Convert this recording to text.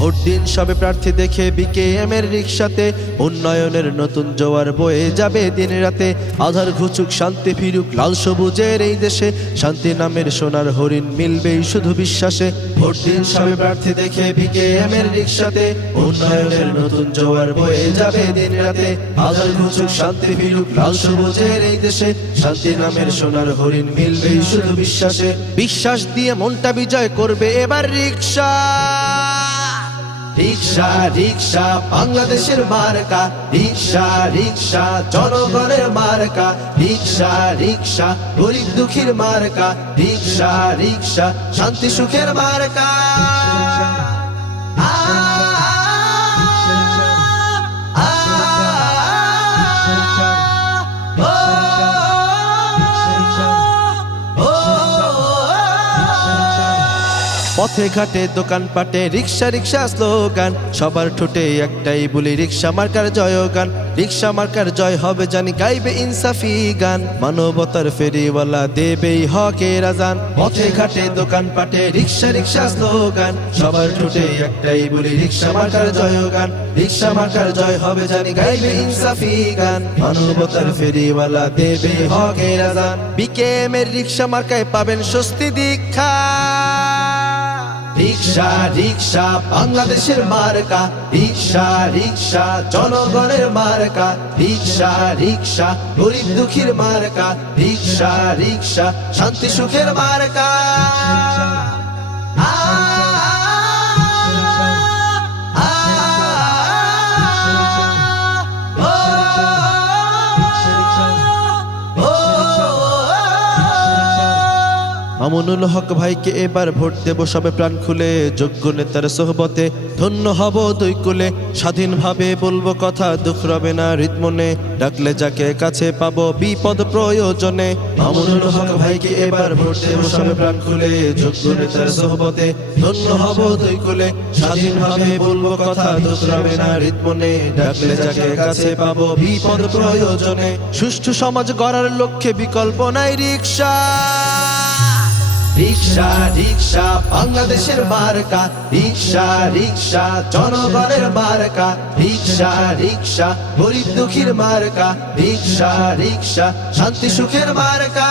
Vote দিন সবে প্রার্থী দেখে বিকেএম এর রিকশাতে, উন্নয়নের নতুন জোয়ার বয়ে যাবে দিন রাতে। আধার ঘুচুক শান্তি ফিরুক লাল সবুজের এই দেশে, শান্তি নামের সোনার হরিণ মিলবেই শুধু বিশ্বাসে। ভোট দিন সবে প্রার্থী দেখে বিকেএম এর রিকশাতে, উন্নয়নের নতুন জোয়ার বয়ে যাবে দিন রাতে। আধার ঘুচুক শান্তি ফিরুক লাল সবুজের এই দেশে, শান্তি নামের সোনার হরিণ মিলবেই শুধু বিশ্বাসে। বিশ্বাস দিয়ে মনটা বিজয় করবে এবার রিকশা। রিকশা রিকশা বাংলাদেশের মার্কা, রিকশা রিকশা জনগণের মার্কা। রিকশা রিকশা গরিব দুঃখীর মার্কা, রিকশা রিকশা শান্তি সুখের মার্কা। পথে ঘাটে দোকানপাটে রিকশা রিকশা স্লোগান, সবার ঠোঁটে একটাই বলি রিকশা মার্কার জয়গান। রিকশা মার্কার জয় হবে জানি, গাইবে ইনসাফি গান। মানবতার ফেরিওয়ালা দেবেই হকের আজান। পথে ঘাটে দোকানপাটে রিকশা রিকশা স্লোগান, সবার ঠোঁটে একটাই বলি রিকশা মার্কার জয়গান। রিকশা মার্কার জয় হবে জানি, গাইবে ইনসাফি গান। মানবতার ফেরিওয়ালা দেবেই হকের আজান। বিকেএম এর রিকশা মার্কায় পাবেন স্বস্তি দীক্ষা। রিকশা রিকশা বাংলাদেশের মার্কা, রিকশা রিকশা জনগণের মার্কা। রিকশা রিকশা গরিব দুঃখীর মার্কা, রিকশা রিকশা শান্তি সুখের মার্কা। মামুনুল হক ভাইকে এবার ভোট দেব সবে প্রাণ খুলে, যোগ্য নেতার সোহবতে ধন্য হব দুই কুলে। স্বাধীনভাবে বলবো কথা, দুঃখ রবে না হৃদমনে, ডাকলে যাকে কাছে পাবো বিপদ প্রয়োজনে। মামুনুল হক ভাইকে এবার ভোট দেব সবে প্রাণ খুলে, যোগ্য নেতার সোহবতে ধন্য হব দুই কুলে। স্বাধীনভাবে বলবো কথা, দুঃখ রবে না হৃদমনে, ডাকলে যাকে কাছে পাবো বিপদ প্রয়োজনে। সুষ্ঠু সমাজ গড়ার লক্ষ্যে বিকল্প নাই রিকশা। রিকশা রিকশা বাংলাদেশের মার্কা, রিকশা রিকশা জনগণের মার্কা। রিকশা রিকশা গরিব দুঃখীর মার্কা, রিকশা রিকশা শান্তি সুখের মার্কা।